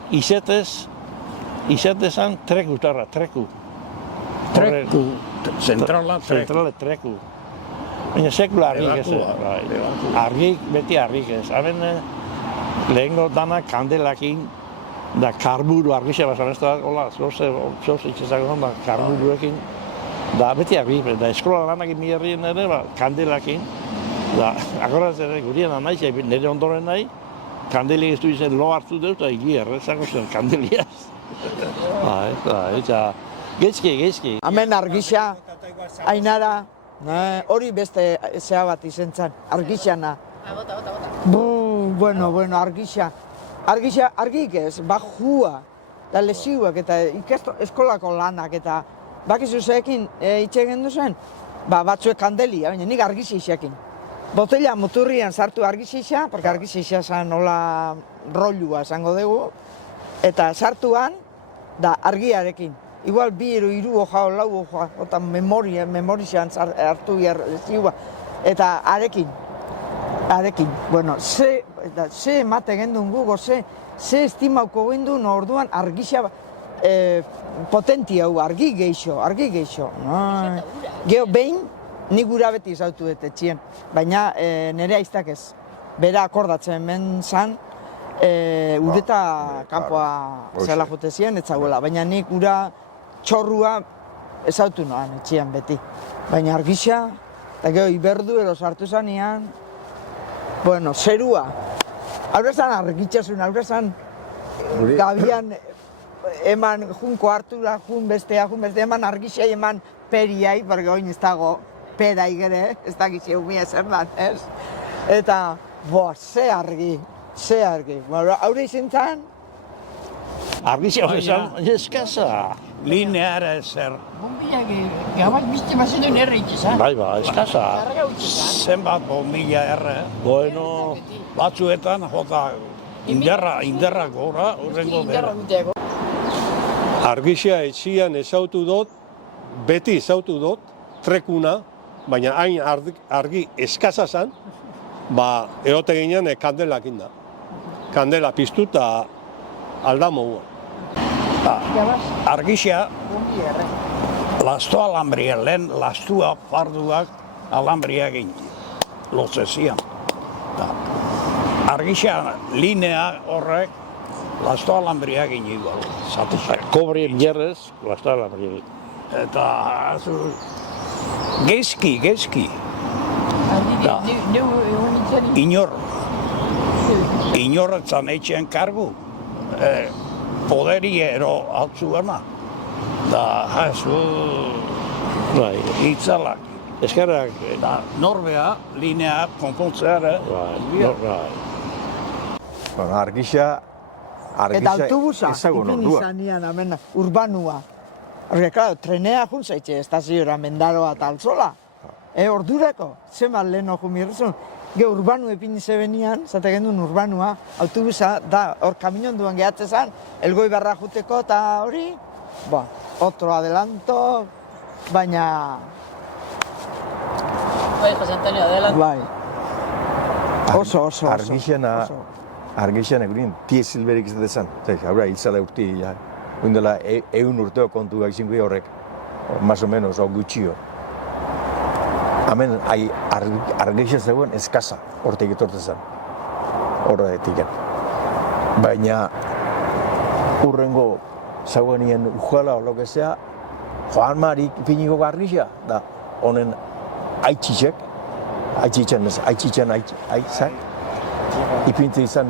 Izetezan treku tarra, treku. Treku, zentrala treku. Zentrale treku. Baina sekula argik ez. Argik, beti argik ez. Hemen lehenko dana kandelakin, da karburu argixea basan ez da, hola, zoze itxezako da karburuekin. Da beti argik, da eskola lanakin miherrien ere, kandelakin. Da, akoratzen ere, gurien naiz, nire ondoren nahi, kandelik ez du izen lo hartu dut, eta igi errezako zen kandeliaz. Eta, gezki. Hemen argisa, ainara, hori beste zea bat izen zen, argisana. Bueno, argisa. Argik ez, bajua, da lesiuak eta eskolako lanak eta bakizu zeekin itxegen duzen, batzuek kandelia, baina nik argisiakin. Botella muturrian sartu argisia, porque argisia zan hola rollua esango dugu, eta sartuan da argiarekin. Igual 2, 3 hoja o 4 hoja, eta memorian hartu behar lesiua, eta arekin. Bueno, ze emate gendun gugo, ze estimauko gendun orduan argisa potentia hau, argi geixo. Geo behin, nik gura beti izautu dut etxien, baina nire aiztak ez. Bera akordatzen men zan, ureta kanpoa zela jote ziren, etzagoela, baina nik gura txorrua ezautu noan etxean beti. Baina argisa, eta gero iberdu edo sartu zanean, bueno, zerua. Aurre zan argitxasun, aurre zan gabian eman junko hartura, jun bestea, eman argixai, eman periai, porque oin ez dago perai gere, ez dakizi umia zer bat, ez? Eta, ze argi. Aurre izan zan? Argizia horrezan, eskasa. Lineara ezer. Bombilak, gabak bizte bazen erre itxezan. Bai, eskasa. Zenbat bombilla erre. Bueno, Batzuetan jota inderra gora, horrengo bera. Argixia etxian ezautu dut, beti ezautu dut, trekuna, baina hain argi eskasa zan, egote ginen kandelakin da. Kandela piztu eta aldamogua. Argixia, lastu alambria, lehen lastua farduak alambria egin, lotzezian. Argixia linea horrek, lastu alambria egin igual, zatuzak. Kobriek jerrez, lastala briek. Eta, gezki. Inorretzan eitxean kargu, poderi ero altzuena. Da, itzalak. Eskerrak, Norbea, linea, konpontzeare. Argisa Eta autobusa, ezagun ipin ordua. izan nian, hemen, urbanua. Porque, claro, trenea juntzaitxe, estaziora, Mendaroa eta Altzola. Ordurako, zeman leheno jumirrezun. Gero urbanu epin zebenian, zate gendun urbanua, autobusa, da, hor kaminon duen gehatzen zan, elgoi barra juteko eta hori, otro adelanto, baina... Bai, Jose Antonio, adelante. Bai. Oso. Argixan egurin, tie silberik izate zen. Haura, hiltzala urti, Oindela, 100 urteo kontu gaizin gui horrek, más o menos, o gutxio. Hemen, argixan zegoen eskasa, hortek etortzen zen. Horretik. Baina, urrengo, zagoenien ujala o lo que sea, Joan Marik piniko garrisa, da, honen aitzitxek, aitzitxan, ipintzen izan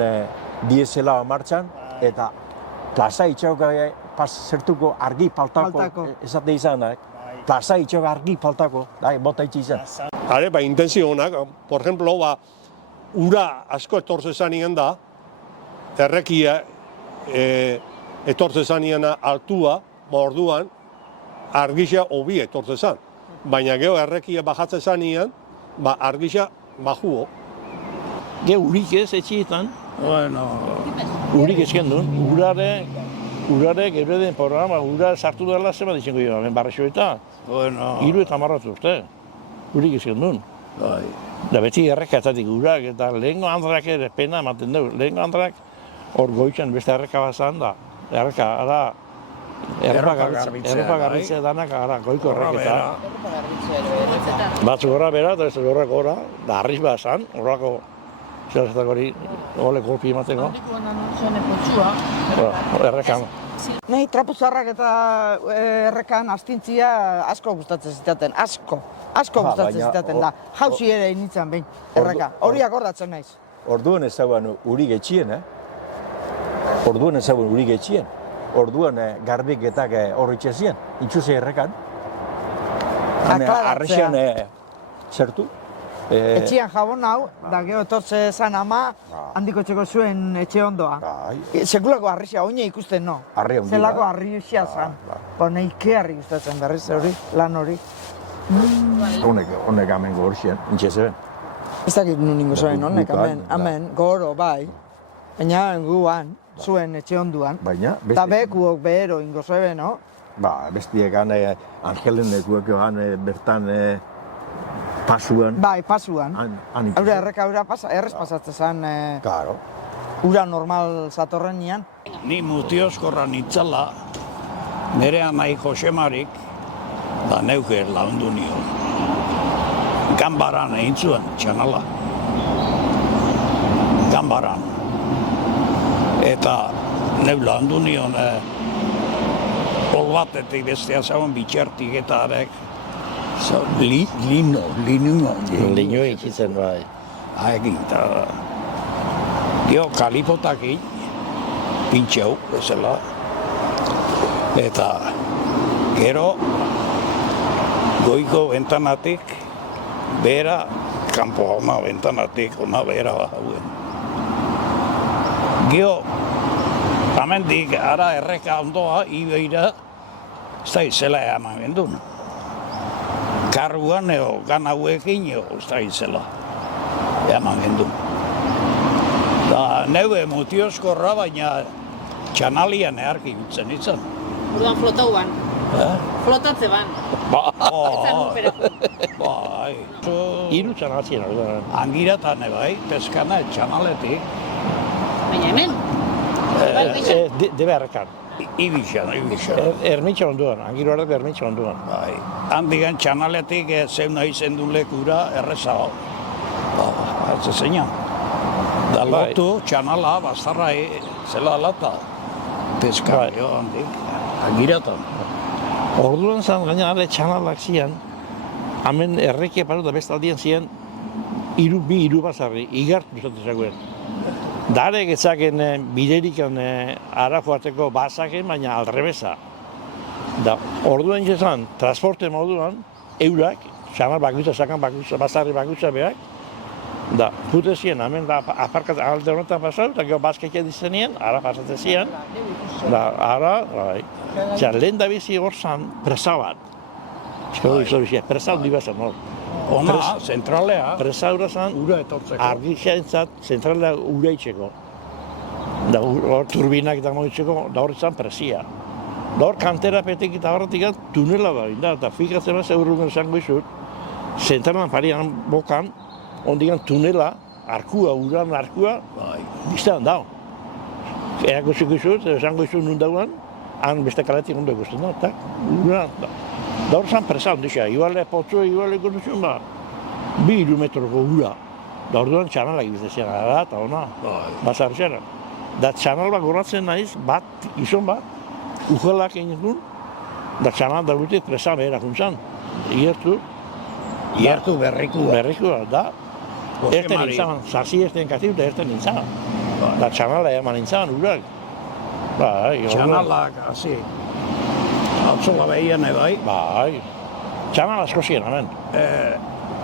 diesela martxan, eta plaza itxauka zertuko argi Faltako. faltako, esate izanak, plaza itxauka argi faltako, bota itxi izan. Are, intensio honak, por ejemplo, ura asko etortze zanien da, errekia etortze zaniena altua, orduan, argisa hobi etortze zan. Baina gero errekia bajatze zanien, argisa bajuo. Ge urik ez etxietan, Bueno, urik ezken duen, urarek ebeden programa, ura sartu dela zema dizengo jo, hemen barrexoeta, bueno, 3 eta 10 urte, urik ezken duen. bai. Da beti errekatatik urak, eta lehengo andrak ere pena ematen dugu. Lehengo andrak hor goitzen beste erreka bat zan da. Erreka, ara, Erropa garbitzea, erropa garbitzea danak, ara, goiko Horra erreketa. bera. Batzuk gora bera, eta ez horrek gora, da arriz bat zan, horrako, zerazetak hori, ole golpi emateko. Errekan. Nahi trapuzarrak eta errekan astintzia asko gustatzen zitaten, asko gustatzen baina zitaten da. Jauzi ere initzen behin, erreka. Hori akordatzen naiz. Orduan ezaguan urik etxien, Orduan ezaguan urik etxien. Orduan garbiketak horritxe ziren, itxuze errekan. Aklaratzea. Arrexean zertu. Etxian jabon hau, da gero etortze zan ama, handiko txeko zuen etxe ondoa. Bai. Sekulako harrixia, oine ikusten no. Harri handi Zelako da. harrixia zan. bai. Ba, nahi harri gustatzen berriz hori, lan hori. Honek amengo horxean, intxe zeben. Ez dakit nu ningo zuen honek, Gukan, hemen, goro, bai. Baina guan, zuen etxe onduan. Baina, Eta bekuok behero ingo zeben, no? bestiek Angelenen joan bertan pasuan. Bai, pasuan. Han Haure erreka errez pasatzen zen Claro. ura normal zatorrenian. Ni mutioskorra nitzala, nire amai Josemarik, da neuke laundu nio. Ganbaran egin zuen, txanala. Ganbaran. Eta neu laundu nion, hol batetik bestea zauen bitxertik eta arek. Lino. Leño egitzen bai. Haekin, eta gero kalipotakin, pintxeu, bezala. Eta gero goiko bentanatik, bera, kanpo hona bentanatik, hona bera hauen. Gero, amendik ara erreka ondoa, ibeira, ez da izela eman gendun. Karruan eo, gan hauekin eo, ez da izela eman gendun. Da, neue mutioskorra, baina txanalian eharki gutzen izan. Orduan flotau ban. Flotatze ban. Etzan urperatu. Bai. Hiru txanaltzien orduan. Angiratan bai, peskana txanaletik, Baina hemen. Bai, gaixa. Debe errekan. ibixan. Ermitxa onduan, angiro horrek ermitxa onduan. Bai. Handigan txanaletik zeu nahi zendu lekura errezago. Ez zeinan. Da Bai. lotu, txanala, bazarra zela alata. Peskario handik, angiratan. Orduan zan, gaina ale txanalak zian, hemen errekia paru da bestaldian zian, bi hiru bazarri, igartu zaten zegoen. Darek ezaken biderikan ara joateko bazaken, baina alrebeza. Da, orduan izan, transporte moduan, eurak, txamal bakutza, sakan bakutza, bazarri bakutza behak, da, pute ziren, hemen da, aparkat alde honetan pasau, eta gero bazkekia dizenien, ara pasatzen ziren, da, ara, bai. Zer, lehen da bizi hor zan presa bat. Eskero izo bizia, presa handi bat zen hor. Ona, zentralea, Presa hura zan, ura etortzeko. argixiarentzat zentralea ura itxeko. Da, hor turbinak eta moitzeko, da hor zan presia. Da hor kantera petek eta horretik tunela da, eta fikatzen bat eurrugen zango izut, zentralan parian bokan, ondigan tunela, arkua, uran arkua, Bai. biztean dao. Erakusiko izut, zango izut nun dauan, han beste kaletik ondo ikusten da, eta uran, da. Da hor zan presa ondixea, iguale potzu, iguale ikunduzun da, 2 metroko ura. Da orduan txanalak ibizezian, da, eta ona, bazarrizian. Da txanal bat gorratzen naiz, gizon bat, ujelak egin duen, da txanal da gutik presa behera juntzan. Iertu berrikua. Berrikua, da. Erten Josemari. nintzen, sasi erten katiu eta erten nintzen. Da txanala eman nintzen, urak. Bai, txanalak, hasi. Atzola behian bai. Bai. Txanal asko ziren, hemen.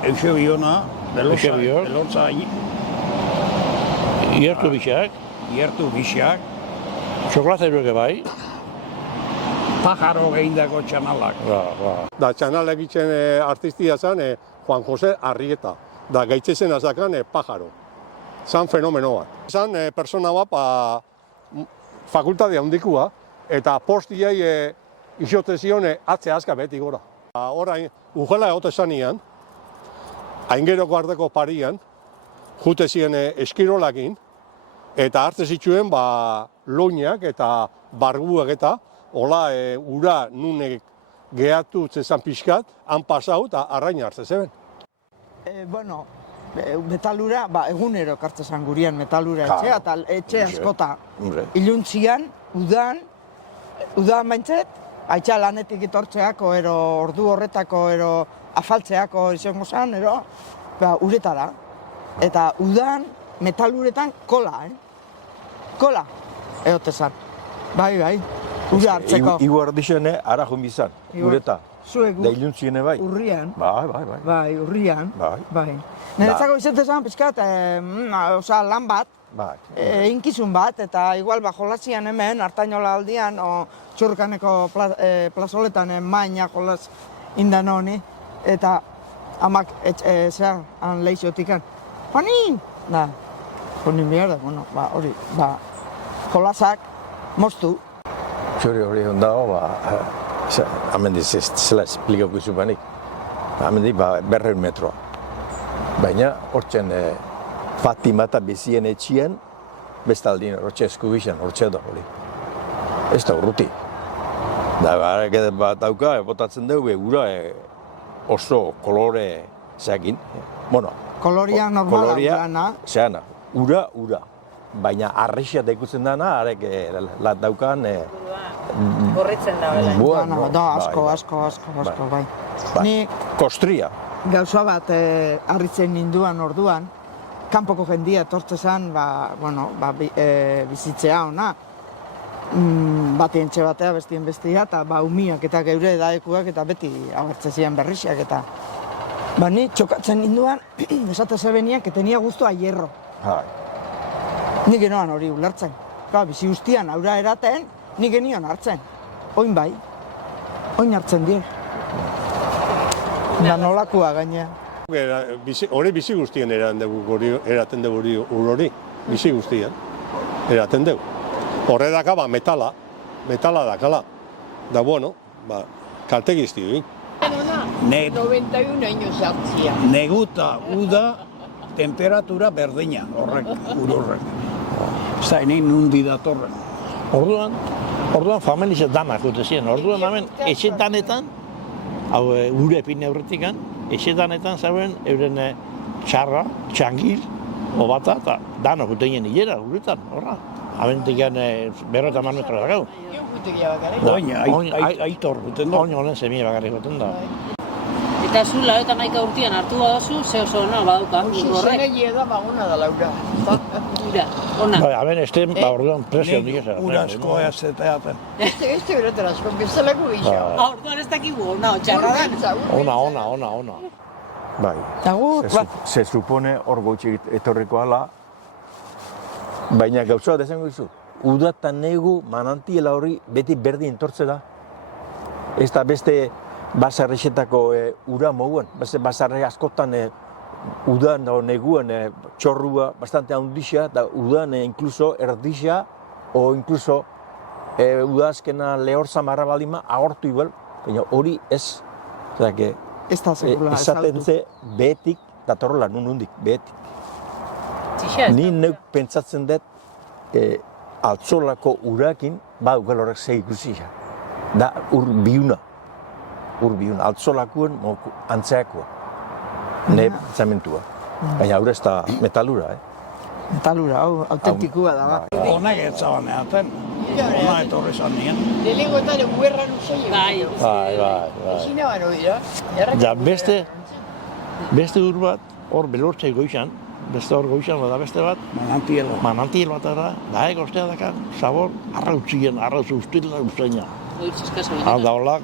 Eusebiona, Eusebio. Belotza, Iertu bixak, Iertu Bixak, txokolate eruke bai. pajaro gehindako txanalak. Da txanal egiten artistia zen Juan Jose Arrieta. Da gaitzezen azakan pajaro. Zan fenomeno bat. Zan persona bat fakultatea handikua eta postiai isote zion atze aska beti gora. Orain, ugela egote zanian, aingeroko arteko parian, jute ziren eskirolakin, eta hartze zituen loinak eta barguak eta hola ura nunek gehatu zezan pixkat, han pasau eta arraina hartze zeben. Bueno, metalura, egunero kartzezan gurian metalura etxea, eta etxe askota. Iluntzian, udan baintzet, haitxa lanetik itortzeako, ero ordu horretako, ero afaltzeako izango zen, ero uretara. Eta udan metaluretan kola, kola egote zen. Bai, ura hartzeko. Igu ardixene, ara jun bizan, ureta. Zuek Da iluntziene bai. urrian. Bai. Bai, urrian. Bai. Niretzako izate zen pixkat, lan bat, Bai. inkizun bat, eta igual jolasian hemen, Artainola aldian, o Txurkaneko plazoletan maina jolas indan honi, eta amak, han lehiziotikan, Juanin! Da, Juanin behar da, hori, jolasak, moztu. Hori ondago, hemen zela esplikako izu banik. Hemen 200 metroa. Baina, hortzen Fatima eta bizien etxien, bestaldien, hortxe eskubixan, hortxe da hori. Ez da urruti. Da, bat dauka, botatzen dugu, ura oso kolore zeakin. Bueno, Koloria normala urana. Zeana, ura. Baina arrixia da ikutzen dana, arek daukan... Gorritzen da, bela. Da, asko, bai. Ni Kostria. gauza bat harritzen ninduan orduan, kanpoko jendia etortze zen, bizitzea ona. Batien txe batea, bestien bestia, eta umiak eta geure edaekuak eta beti agertze ziren berrixiak eta... Ni txokatzen ninduan, esate zebeniak, que tenia gusto a hierro. Nik genoan hori ulertzen. Bizi guztian aura eraten, nik genion hartzen. Oin bai, oin hartzen die. Da nolakua gainea. Hori bizi guztien eraten dugu hori, bizi guztien eraten dugu. Horre daka metala dakala. Da bueno, kalte gizti. 91 años hartzia. Neguta, uda, temperatura berdina, urorrek. Zainin nundi datorren. Orduan familia danak jute ziren. Orduan hemen, etxetanetan, hau ure epine aurretikan, etxetanetan zauen euren txarra, txangil, obata, eta danak jute ginen hilera, uretan, horra. Hamentik gan 50 metro da gau. Aitor guten da. Oin honen semia bakarrik guten da. Eta zu 91 urtean hartu badozu, ze oso ona badauka. Horrek da maguna da laura. Ura, ona. Hemen estem, orduan presio handik ez. Urasko ez eta jaten. Ez beretan asko, bezalako gisa. Orduan ez dakigu, ona, txarra da. Ona. Bai. Se supone hor gutxi etorriko ala, baina gauza bat esango dizu. Uda eta negu manantiela hori beti berdin entortze da. Ez da beste basarrexetako ura moguen, beste basarre askotan udan o neguen txorrua bastante handixa, da udan incluso erdixa, o incluso udazkena lehor zamarra balima agortu ibel, baina hori ez. Osea, que esaten ze behetik datorrela nundik, behetik. Ni neuk pentsatzen dut altzolako urakin badukal horrek zei ikusia. Da ur biuna, altzolakoen antzeakoa, ne pentsamentua. Baina hau ez da metalura, Metalura, hau autentikua da. Honak ez zaban eaten, hona etorri zan nien. Lehenko eta guerra nuzei. Bai. Ezina bano dira. Da beste ur bat, hor belortzai goizan, beste hor goizan da beste bat, manantiel bat da ostea dakan, sabor, arra utzien, arra ustila usteina. Oitz eskaso Alda hola,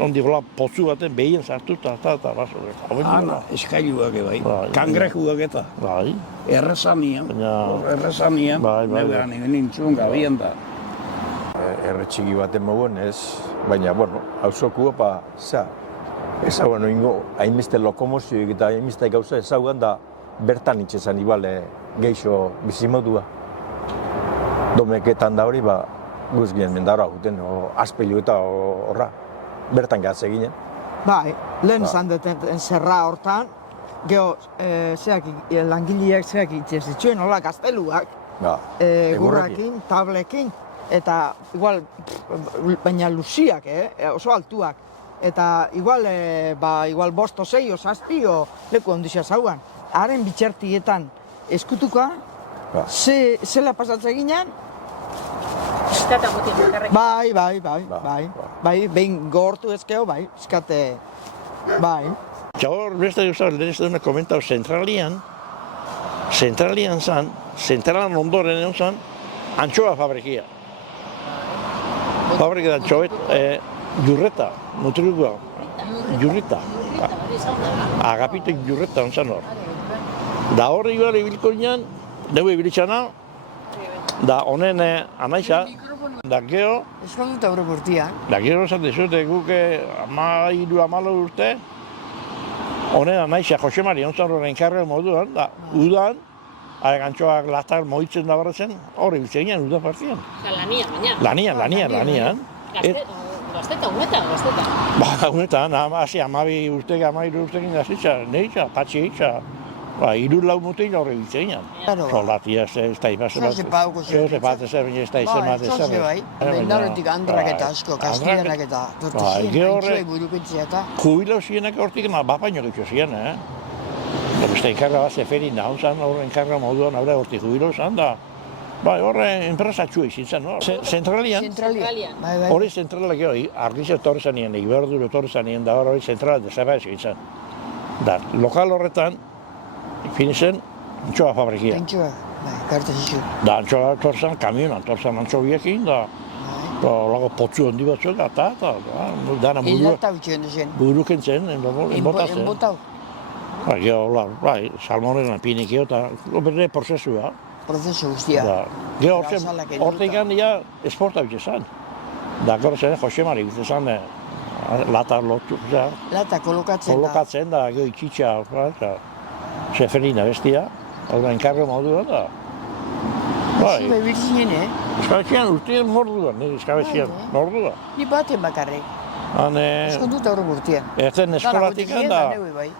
ondi hola potzu baten behien sartu eta baso. Ana, eskailuak bai, Bai. kangrejuak eta. Bai, Errezanian, errezanian, Bai. nebean nintzun gabian da. Erretxiki baten mogun ez, baina, bueno, hausokua, ezaguan oingo, hainbeste lokomozioik eta hainbeste gauza ezaguan da bertan itxezan igual geixo bizimodua. Domeketan da hori, guz ginen mendara guten, azpeilu eta horra, bertan gehatze ginen. Bai, lehen esan duten zerra hortan, geho, langileak zeak itxez dituen, hola, gazteluak, gurrakin, tablekin, eta igual, baina luziak, oso altuak. Eta igual, igual bosto zei, zazpio leku ondizia zauan. Haren bitxertietan eskutuka, zela pasatzen ginen, Eskata motin bakarrik. bai, behin gogortu ezkeo, bai, eskate, bai. Txaur, beste gauza, lehen ez duna komentau, zentralian zan, zentralan ondoren egon zan, antxoa fabrikia. Fabrika da antxoet, jurreta, mutrikua, jurrita. Agapitek jurreta onzan hor. Da horri gara ibilko ginen, dugu ibilitxana, da honen anaixa, da geho, Eskonduta horrek urtian. da gero esan dezute guk 13-14 urte, honen anaixa Jose Mari onzan horren enkarren moduan, da udan, gantxoak latar moitzen da barratzen, horri biltzen ginen uda partian. Lanian, baina. Lanian. Gazteta, gazteta. Unetan, hasi 12 urtekin, 13 urtekin gazitza, nehitza, patxi hitza. 3-4 mutil horre biltzen ginen. Claro. Soldatia ez da ipazen. Zoze pauko zer. Zoze pat ezer, baina ez da izen bat ezer. Zoze bai, bendarotik andrak eta asko, kastianak eta tortizien, antxoek burukentzia eta. Jubilo zienak hortik, bapaino getxo zien, Beste enkarga bat zeferin da, horre enkarga moduan, hortik jubilo zan da. Horre enpresatxua izin zen, Zentralian. Bai. Hori zentralak jo, argizio torre zanien, iberduro torre zanien, da hori zentralak desaba ez gintzen. Da, lokal horretan, finizen, antxoa fabrikia. Antxoa, bai, kartu zizu. Da, antxoa torzan, kamionan, torzan antxo biekin, da, lago potzu handi batzuek, eta, dana Hilata utxen duzen. burukentzen, enbotatzen. Enbotau. Salmonen pinikio, eta berde prozesua. Prozesu guztia. Gero Grazalak hortik ja esporta bitze zan. Da, gero zen, Jose Mari bitze zan, lata lotu, Lata kolokatzen da. kolokatzen da, gero itxitxa, zeferina bestia, hau da, enkargo modua da. Zube biltzinen, Eskabetxean urtean morduan, eskabetxean, mordua. Ni baten bakarrik. Eskonduta horrek urtean. Erten eskolatik da, Bai.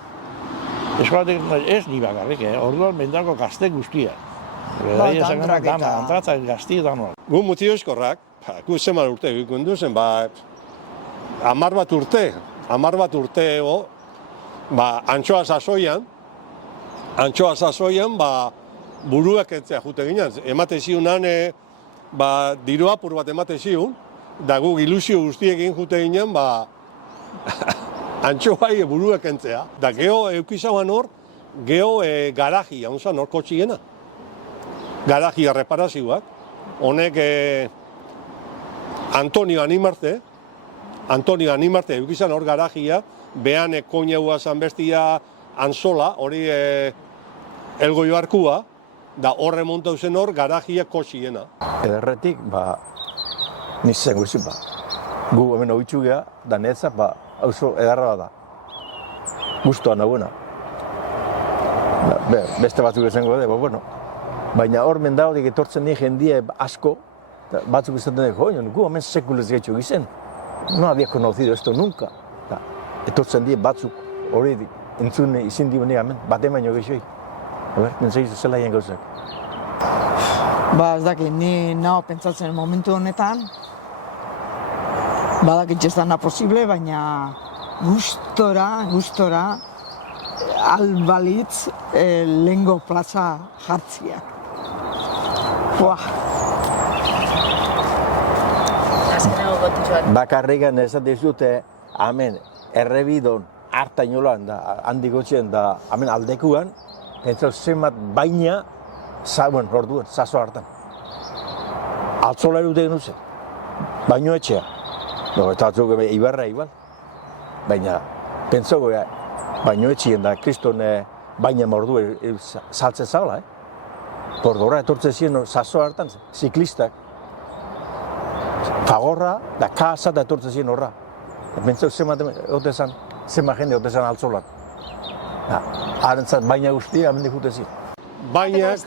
eskolatik ez ni bakarrik, orduan mendako gazte guztia. Andrak eta... Andratzak gazti danoak. Gu mutio eskorrak, gu zeman urte egiten duzen, 10 bat urteo, antxoa sasoian, buruak entzea jute ginen. Emate ziunan, diru apur bat emate ziun, da gu ilusio guztiekin jute ginen, antxoa buruak entzea. Da geho eukizauan hor, geho garajia, onzan hor kotxiena. Garajia reparazioak. Honek Antonio Animarte eukizan hor garajia, behan koinaua zanbestia anzola, hori elgoi arkua, da horre montau zen hor garajia kotxiena. Ederretik, nizen guzin, gu hemen oitzu geha, da netzak, oso edarra da. Guztuan nagoena. Beste batzuk izango da, bueno. Baina hor mendagotik etortzen nire jendie asko, batzuk izaten dugu, gu hemen sekulez gaitxo gizen. No había conocido esto nunca. Etortzen die batzuk hori entzun izin dibune hemen, bat emaino geixoi. Nentzaizu zela hien gauzak. Ez dakit, ni naho pentsatzen momentu honetan, badakit ez dana posible, baina gustora, albalitz lehengo plaza jartziak. Bakarrikan esaten dute, hemen errebidon hartainolan da, handi gotxen da, hemen aldekuan, pentsatu zenbat baina, zauen, orduan, zazo hartan. Altzola erute genuzen, baino etxea. Eta batzuk ibarra igual. Baina, pentsatu baino etxien da, kriston baina mordu saltzen zaula, Pordora etortzen ziren zazo hartan, ziklistak. Fagorra, da kasa da etortzen ziren horra. Pentsatu zenbat jende otezan altzolan. Harentzat baina guztia amendik jute ziren. Bainak,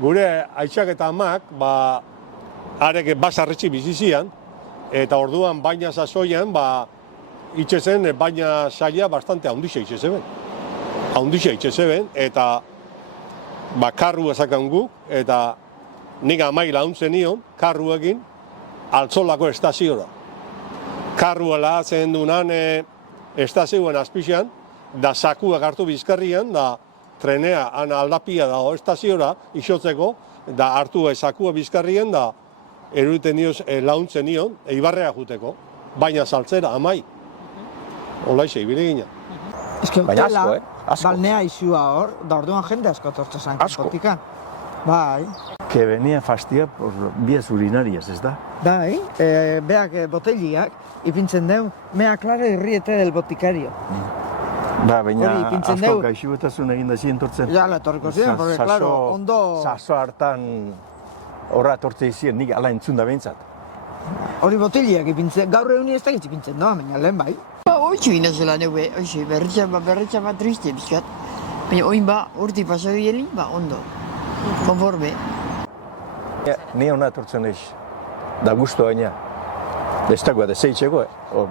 gure aitzak eta amak, arek basarretxi bizizian, eta orduan baina sasoian, itxezen baina saia bastante haundixa itxezeben. Haundixa itxezeben, eta karru ezakan guk, eta nik amai launtzen nion, karruekin, altzolako estaziora. Karrua lahatzen dunan estazioen azpixan, da sakuak hartu bizkarrian, da trenea aldapia dago estaziora isotzeko, da hartu sakua bizkarrian, da eruditen nioz launtzen nion, eibarrea juteko, baina saltzera, amai. Olaixe, ibile gina. Baina asko, asko. Balnea izua hor, da orduan jende asko tortza zan kanpotikan. Bai. Que venía fastidia por vías urinarias, ez da? Bai, beak boteliak, ipintzen deu, mea klaro irriete del boticario. Baina Hori ipintzen asko deu. gaixotasun egin da zientortzen. Ja, la torriko ziren, porque claro, ondo... Zazo hartan horra etortzei ziren, nik ala entzun da behintzat. Hori boteliak ipintzen, gaur egun ez da ipintzen doa, baina lehen bai. Hoitxu ina zela neue, berritxa bat triste bizkat. Baina oin urti pasau hielin, ondo. Konforme. Ni hona etortzen eix, da guztu baina. Bestakoa, da zeitzeko,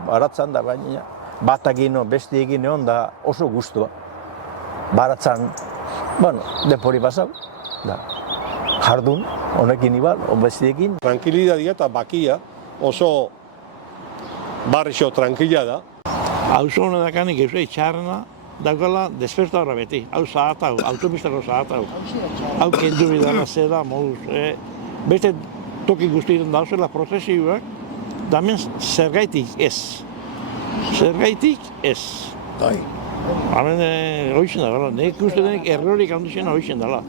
baratzan da baina. Batak gino, beste egin egon da oso guztua. Baratzan, depori pasau, da. Jardun, honekin ibal, besteekin. Tranquilidadia eta bakia oso barrixo tranquila da. Auzo hona dakanik eusei txarrena, daukala despertadora beti. Hau zahat hau, autopistako zahat hau. Hau kendu bidara zera, moduz. Beste toki guztietan dauzela prozesioak, damen zergaitik ez. Zergaitik ez. Hemen hoixen da, nik uste denik errorik handizena hoixen dela.